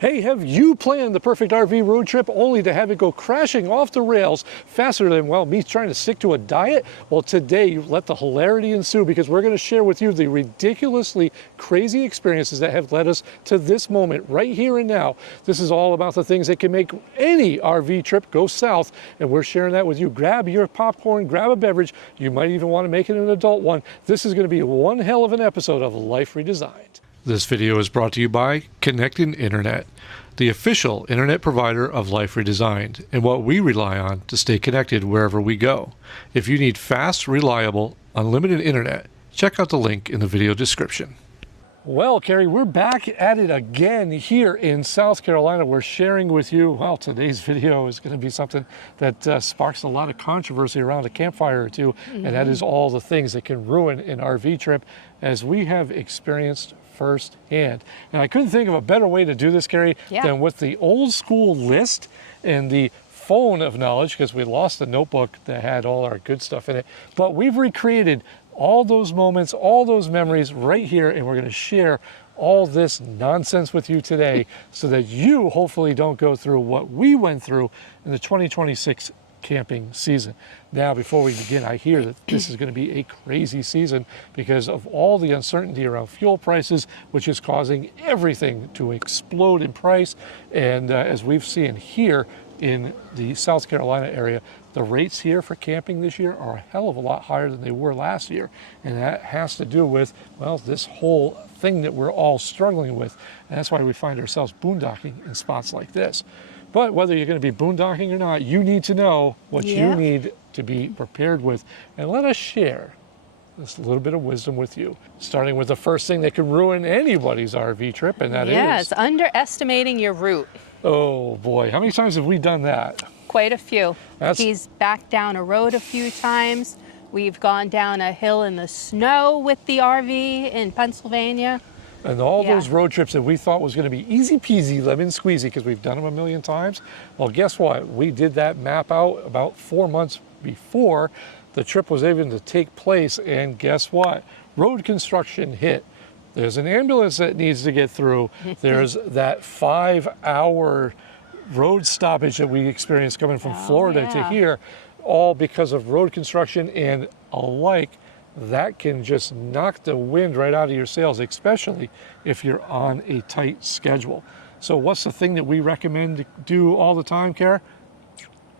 Hey, have you planned the perfect RV road trip only to have it go crashing off the rails faster than, well, me trying to stick to a diet? Well, today, you let the hilarity ensue because we're going to share with you the ridiculously crazy experiences that have led us to this moment right here and now. This is all about the things that can make any RV trip go south, and we're sharing that with you. Grab your popcorn, grab a beverage. You might even want to make it an adult one. This is going to be one hell of an episode of Life Redesigned. This video is brought to you by Connected Internet, the official internet provider of Life Redesigned, and what we rely on to stay connected wherever we go. If you need fast, reliable, unlimited internet, check out the link in the video description. Well, Carrie, we're back at it again here in South Carolina. We're sharing with you, well, today's video is going to be something that sparks a lot of controversy around a campfire or two, and that is all the things that can ruin an RV trip, as we have experienced firsthand. And I couldn't think of a better way to do this, Carrie, than with the old school list and the phone of knowledge, because we lost the notebook that had all our good stuff in it. But we've recreated all those moments, all those memories right here, and we're going to share all this nonsense with you today so that you hopefully don't go through what we went through in the 2026 camping season. Now, before we begin, I hear that this is going to be a crazy season because of all the uncertainty around fuel prices, which is causing everything to explode in price. And as we've seen here in the South Carolina area, the rates here for camping this year are a hell of a lot higher than they were last year. And that has to do with, well, this whole thing that we're all struggling with. And that's why we find ourselves boondocking in spots like this. But whether you're going to be boondocking or not, you need to know what you need to be prepared with. And let us share this little bit of wisdom with you, starting with the first thing that can ruin anybody's RV trip, and that is underestimating your route. Oh boy, how many times have we done that? Quite a few. He's backed down a road a few times. We've gone down a hill in the snow with the RV in Pennsylvania. And all those road trips that we thought was going to be easy peasy, lemon squeezy, because we've done them a million times. Well, guess what? We did that map out about 4 months before the trip was even to take place. And guess what? Road construction hit. There's an ambulance that needs to get through. There's that 5-hour road stoppage that we experienced coming from Florida to here, all because of road construction and alike. That can just knock the wind right out of your sails, especially if you're on a tight schedule. So what's the thing that we recommend to do all the time, Kara?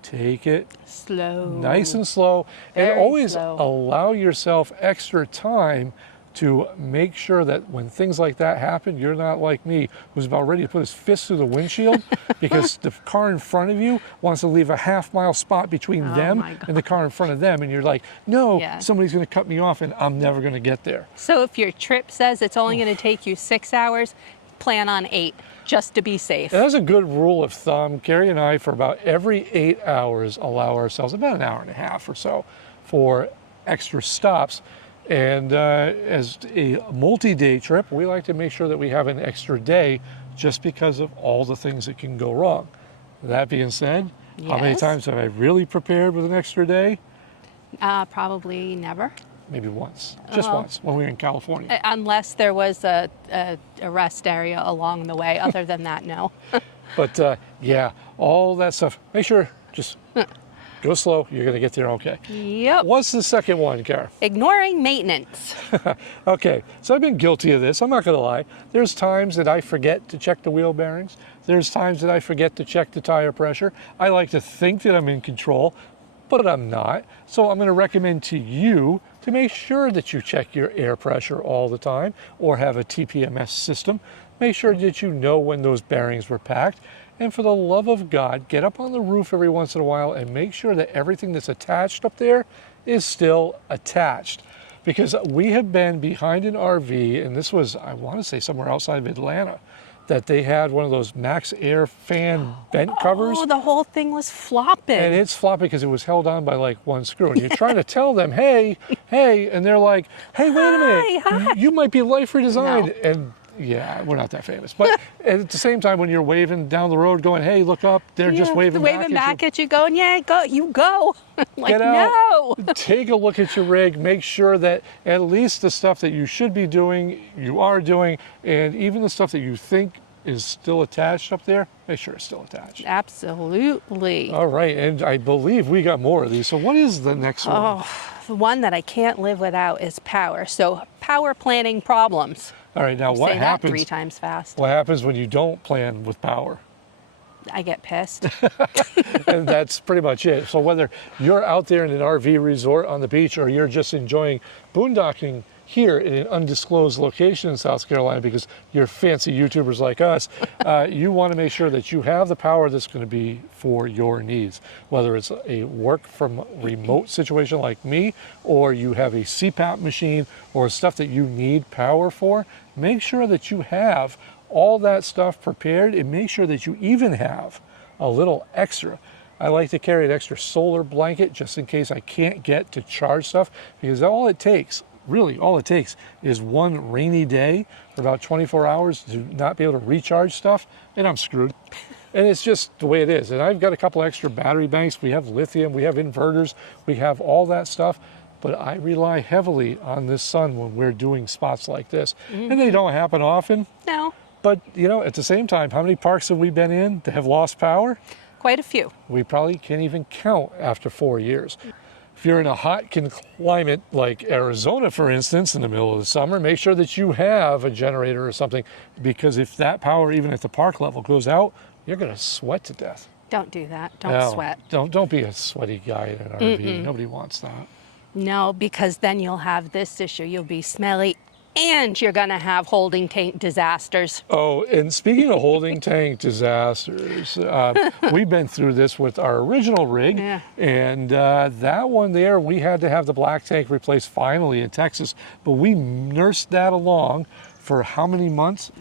Take it slow, nice and slow, and always allow yourself extra time to make sure that when things like that happen, you're not like me, who's about ready to put his fist through the windshield because the car in front of you wants to leave a half-mile spot between them and the car in front of them. And you're like, no, somebody's going to cut me off and I'm never going to get there. So if your trip says it's only going to take you 6 hours, plan on 8, just to be safe. That's a good rule of thumb. Carrie and I, for about every 8 hours, allow ourselves about an hour and a half or so for extra stops. And as a multi-day trip, we like to make sure that we have an extra day just because of all the things that can go wrong. That being said, how many times have I really prepared with an extra day? Probably never. Maybe once, just once, when we were in California. Unless there was a rest area along the way. Other than that, no. But yeah, all that stuff, make sure just go slow, you're going to get there okay. Yep. What's the second one, Kara? Ignoring maintenance. Okay, so I've been guilty of this, I'm not going to lie. There's times that I forget to check the wheel bearings. There's times that I forget to check the tire pressure. I like to think that I'm in control, but I'm not. So I'm going to recommend to you to make sure that you check your air pressure all the time or have a TPMS system. Make sure that you know when those bearings were packed. And for the love of God, get up on the roof every once in a while and make sure that everything that's attached up there is still attached. Because we have been behind an RV, and this was, I want to say, somewhere outside of Atlanta, that they had one of those Max Air fan vent covers. Oh, the whole thing was flopping. And it's flopping because it was held on by like one screw. And you're trying to tell them, hey, and they're like, hey, wait a minute, you might be Life Redesigned. No. And yeah, we're not that famous. But at the same time, when you're waving down the road going, hey, look up, they're just waving back at you going, yeah, go, you go. Like, get out, no. Take a look at your rig, make sure that at least the stuff that you should be doing, you are doing, and even the stuff that you think is still attached up there, make sure it's still attached. Absolutely. All right, and I believe we got more of these. So what is the next one? Oh, the one that I can't live without is power. So power planning problems. All right, now what Say happens? that 3 times fast. What happens when you don't plan with power? I get pissed. And that's pretty much it. So whether you're out there in an RV resort on the beach or you're just enjoying boondocking here in an undisclosed location in South Carolina because you're fancy YouTubers like us, you want to make sure that you have the power that's going to be for your needs. Whether it's a work from remote situation like me, or you have a CPAP machine or stuff that you need power for, make sure that you have all that stuff prepared, and make sure that you even have a little extra. I like to carry an extra solar blanket just in case I can't get to charge stuff, because all it takes, really all it takes, is one rainy day for about 24 hours to not be able to recharge stuff, and I'm screwed. And it's just the way it is. And I've got a couple extra battery banks. We have lithium, we have inverters, we have all that stuff. But I rely heavily on this sun when we're doing spots like this. Mm-hmm. And they don't happen often. No. But, you know, at the same time, how many parks have we been in that have lost power? Quite a few. We probably can't even count after 4 years. If you're in a hot climate like Arizona, for instance, in the middle of the summer, make sure that you have a generator or something, because if that power, even at the park level, goes out, you're going to sweat to death. Don't do that. Don't sweat. Don't be a sweaty guy in an RV. Nobody wants that. No, because then you'll have this issue. You'll be smelly, and you're going to have holding tank disasters. Oh, and speaking of holding tank disasters, we've been through this with our original rig, and that one there, we had to have the black tank replaced finally in Texas, but we nursed that along for how many months?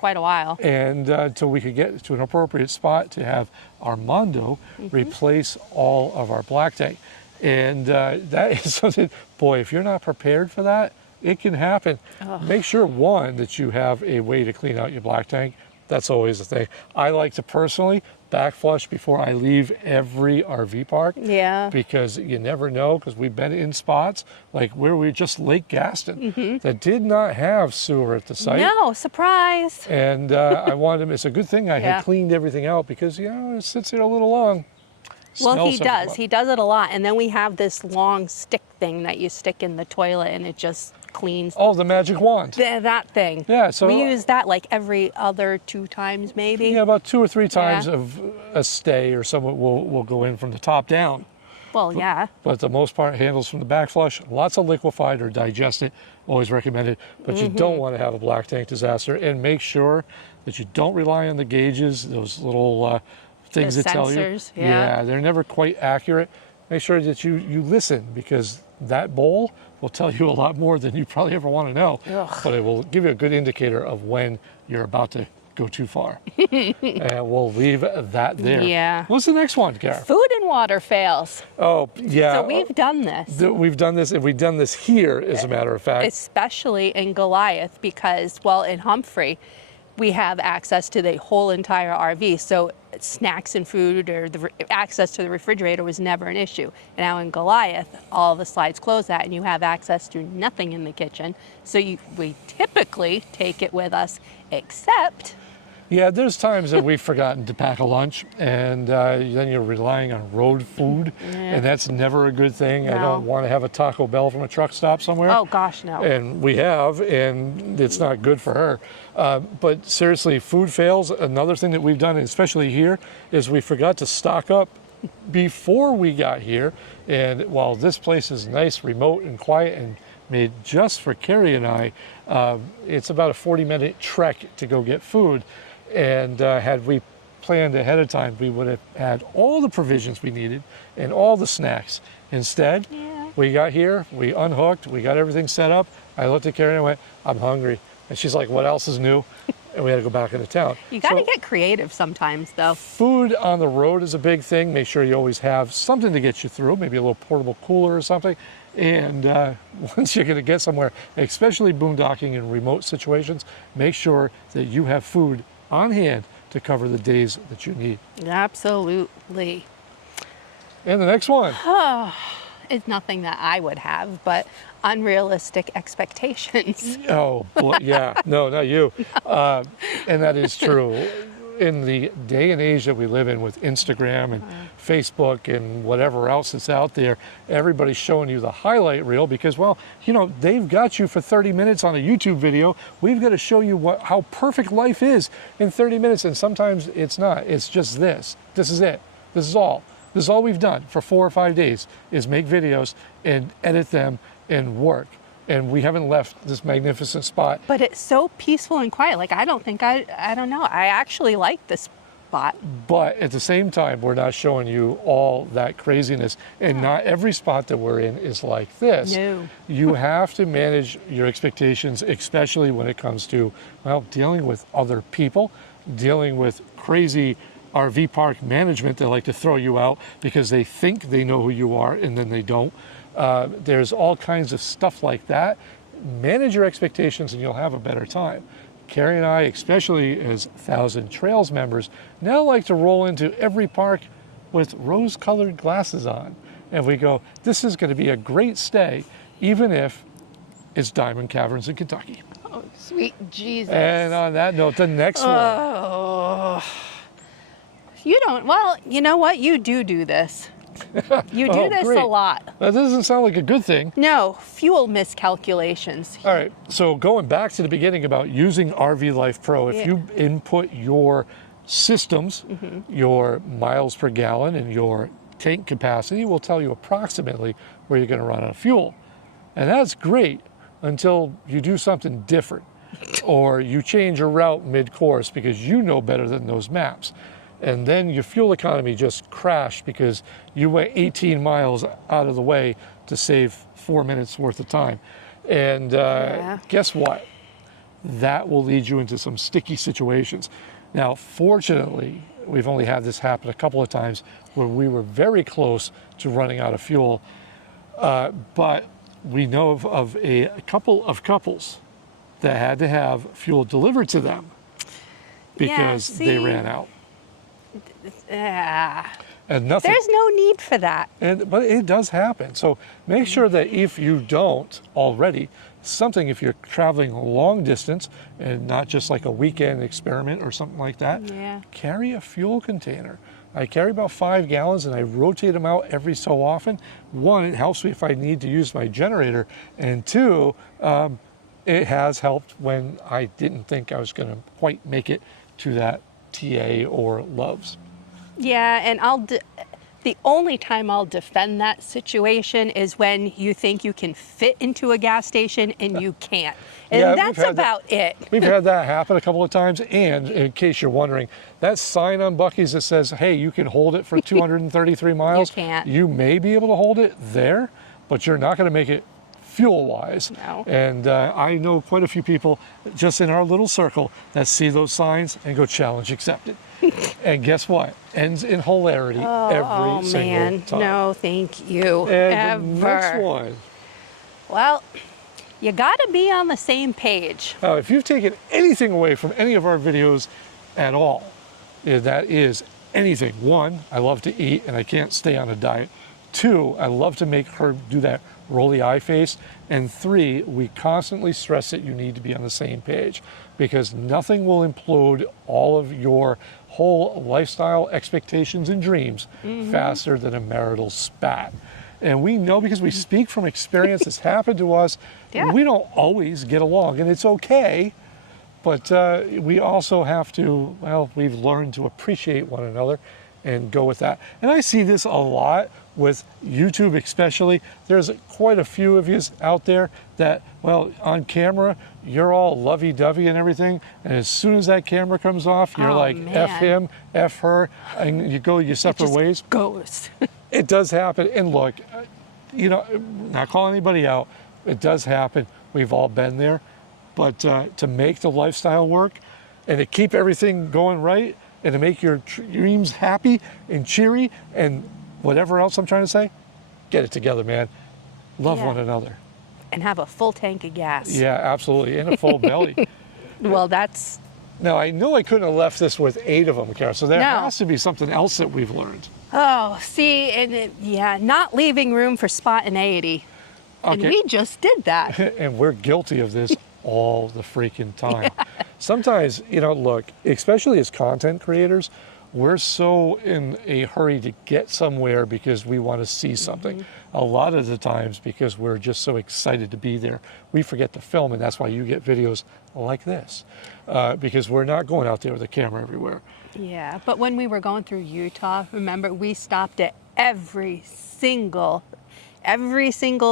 Quite a while. And until we could get to an appropriate spot to have Armando replace all of our black tank. And that is something, boy, if you're not prepared for that, it can happen. Make sure, one, that you have a way to clean out your black tank. That's always the thing. I like to personally back flush before I leave every RV park. Yeah. Because you never know, because we've been in spots like where we just Lake Gaston that did not have sewer at the site. No, surprise. And I wanted to, it's a good thing I had cleaned everything out, because, you know, it sits there a little long. Well, he does. He does it a lot. And then we have this long stick thing that you stick in the toilet, and it just cleans. Oh, the magic wand. That thing. Yeah, so we use that like every other 2 times, maybe. Yeah, about 2 or 3 times of a stay or someone will go in from the top down. Well, yeah. But the most part handles from the back flush. Lots of liquefied or digested. Always recommended. But you don't want to have a black tank disaster. And make sure that you don't rely on the gauges, those little things that tell you. Sensors, yeah, they're never quite accurate. Make sure that you listen, because that bowl will tell you a lot more than you probably ever want to know. But it will give you a good indicator of when you're about to go too far. And we'll leave that there. Yeah. What's the next one, Kara? Food and water fails. Oh, yeah. So we've done this. We've done this, and we've done this here, as a matter of fact. Especially in Goliath, because, well, in Humphrey, we have access to the whole entire RV. So snacks and food, or the access to the refrigerator, was never an issue. And now in Goliath, all the slides close that, and you have access to nothing in the kitchen. So we typically take it with us, except... Yeah, there's times that we've forgotten to pack a lunch, and then you're relying on road food, and that's never a good thing. No. I don't want to have a Taco Bell from a truck stop somewhere. Oh, gosh, no. And we have, and it's not good for her. But seriously, food fails. Another thing that we've done, especially here, is we forgot to stock up before we got here. And while this place is nice, remote, and quiet, and made just for Carrie and I, it's about a 40-minute trek to go get food. And had we planned ahead of time, we would have had all the provisions we needed and all the snacks. Instead, we got here, we unhooked, we got everything set up. I looked at Carrie and I went, I'm hungry. And she's like, what else is new? And we had to go back into town. You got to get creative sometimes, though. Food on the road is a big thing. Make sure you always have something to get you through, maybe a little portable cooler or something. And once you're going to get somewhere, especially boondocking in remote situations, make sure that you have food on hand to cover the days that you need. Absolutely. And the next one. It's nothing that I would have, but unrealistic expectations. Oh, boy, yeah. No, not you. And that is true. In the day and age that we live in with Instagram and Facebook and whatever else that's out there, everybody's showing you the highlight reel because, well, you know, they've got you for 30 minutes on a YouTube video. We've got to show you how perfect life is in 30 minutes. And sometimes it's not. It's just this. This is it. This is all. This is all we've done for 4 or 5 days is make videos and edit them and work. And we haven't left this magnificent spot. But it's so peaceful and quiet. Like, I don't think I don't know. I actually like this spot. But at the same time, we're not showing you all that craziness. And not every spot that we're in is like this. No. You have to manage your expectations, especially when it comes to, well, dealing with other people, dealing with crazy RV park management that like to throw you out because they think they know who you are and then they don't. There's all kinds of stuff like that. Manage your expectations and you'll have a better time. Carrie and I, especially as 1,000 Trails members, now like to roll into every park with rose-colored glasses on. And we go, this is going to be a great stay, even if it's Diamond Caverns in Kentucky. Oh, sweet Jesus. And on that note, the next one. Oh. You don't, well, you know what? You do this. You do this great. a lot. That doesn't sound like a good thing. No, fuel miscalculations. All right, so going back to the beginning about using RV Life Pro, if you input your systems, your miles per gallon and your tank capacity will tell you approximately where you're going to run out of fuel. And that's great until you do something different or you change your route mid-course because you know better than those maps. And then your fuel economy just crashed because you went 18 miles out of the way to save 4 minutes worth of time. And guess what? That will lead you into some sticky situations. Now, fortunately, we've only had this happen a couple of times where we were very close to running out of fuel. But we know of a couple of couples that had to have fuel delivered to them because they ran out. And nothing. There's no need for that. But it does happen. So make sure that if you don't already, something if you're traveling long distance and not just like a weekend experiment or something like that, carry a fuel container. I carry about 5 gallons and I rotate them out every so often. One, it helps me if I need to use my generator. And two, it has helped when I didn't think I was going to quite make it to that TA or Loves. Yeah, and the only time I'll defend that situation is when you think you can fit into a gas station and you can't. And that's about it. We've had that happen a couple of times. And in case you're wondering, that sign on Buc-ee's that says, hey, you can hold it for 233 miles. You can't. You may be able to hold it there, but you're not going to make it fuel-wise. No. And I know quite a few people just in our little circle that see those signs and go challenge accepted. And guess what? Ends in hilarity every single time. No, thank you. And the next one. Well, you got to be on the same page. Now, if you've taken anything away from any of our videos at all, that is anything. One, I love to eat and I can't stay on a diet. Two, I love to make her do that rolly eye face. And three, we constantly stress that you need to be on the same page because nothing will implode all of your whole lifestyle expectations and dreams faster than a marital spat. And we know because we speak from experience, it's happened to us. We don't always get along and it's okay. But we also have to, well, we've learned to appreciate one another and go with that. And I see this a lot with YouTube especially. There's quite a few of you out there that, well, on camera, you're all lovey-dovey and everything. And as soon as that camera comes off, you're like, F him, F her, and you go your separate ways. Goes. It does happen. And look, you know, not calling anybody out, it does happen. We've all been there. But to make the lifestyle work and to keep everything going right and to make your dreams happy and cheery and whatever else I'm trying to say, get it together, man. Love one another. And have a full tank of gas. Yeah, absolutely. And a full belly. Well, that's Now, I know I couldn't have left this with 8 of them, Kara, so there No. has to be something else that we've learned. Oh, see, yeah, not leaving room for spontaneity. And Okay. we just did that. And we're guilty of this all the freaking time. Sometimes, you know, look, especially as content creators, we're so in a hurry to get somewhere because we want to see something. A lot of the times because we're just so excited to be there, we forget to film, and that's why you get videos like this, because we're not going out there with a camera everywhere. Yeah, but when we were going through Utah, remember, we stopped at every single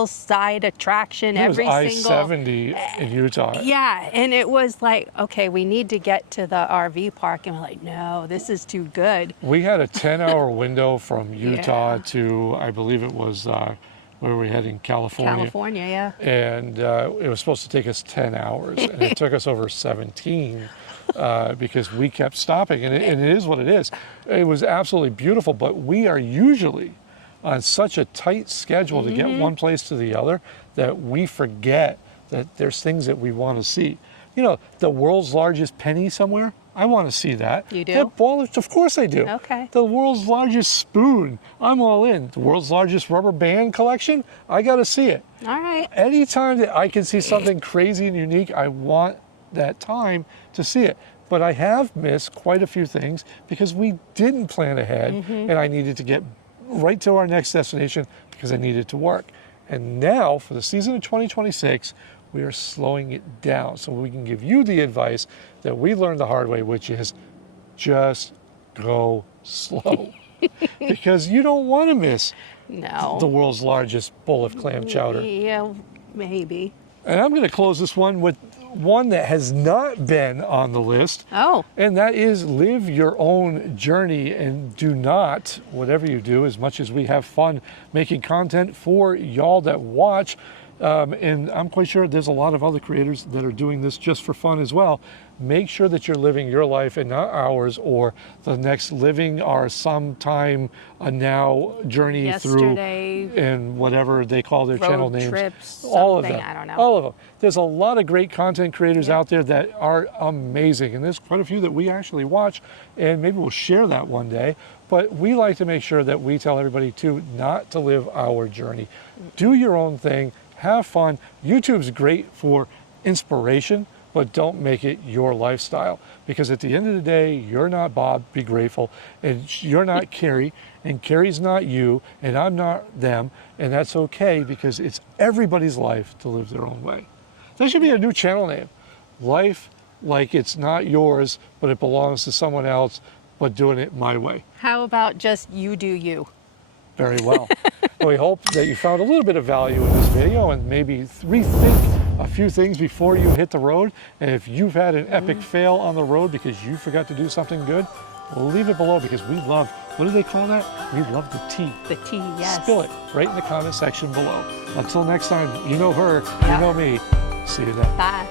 side attraction, It was every single I-70 in Utah. Yeah, and it was like, okay, we need to get to the RV park, and we're like, no, this is too good. We had a 10-hour window from Utah Yeah. to, I believe it was, where were we heading? California. California, yeah. And it was supposed to take us 10 hours, and it took us over 17 because we kept stopping, and it is what it is. It was absolutely beautiful, but we are usually on such a tight schedule to get one place to the other that we forget that there's things that we want to see. You know, the world's largest penny somewhere, I want to see that. You do? That ball, of course I do. Okay. The world's largest spoon, I'm all in. The world's largest rubber band collection, I got to see it. All right. Anytime that I can see something crazy and unique, I want that time to see it. But I have missed quite a few things because we didn't plan ahead, and I needed to get right to our next destination because I needed to work. And now for the season of 2026, we are slowing it down so we can give you the advice that we learned the hard way, which is just go slow. Because you don't want to miss No. the world's largest bowl of clam chowder. Yeah, maybe. And I'm going to close this one with one that has not been on the list. Oh, And that is live your own journey and do not, whatever you do, as much as we have fun making content for y'all that watch, and I'm quite sure there's a lot of other creators that are doing this just for fun as well. Make sure that you're living your life and not ours or the next living our sometime a now journey Yesterday, through and whatever they call their channel road names. trips, All of something, them. I don't know. All of them. There's a lot of great content creators out there that are amazing, and there's quite a few that we actually watch, and maybe we'll share that one day. But we like to make sure that we tell everybody to not to live our journey. Do your own thing, have fun. YouTube's great for inspiration, but don't make it your lifestyle. Because at the end of the day, you're not Bob, be grateful, and you're not Carrie, and Carrie's not you, and I'm not them, and that's okay because it's everybody's life to live their own way. That should be a new channel name. Life like it's not yours, but it belongs to someone else, but doing it my way. how about just you do you? Very well. And we hope that you found a little bit of value in this video and maybe rethink a few things before you hit the road. And if you've had an epic fail on the road because you forgot to do something good, leave it below because we love, what do they call that? We love the tea. The tea, yes. Spill it right in the comment section below. Until next time, you know her, Yeah. you know me. See you then. Bye.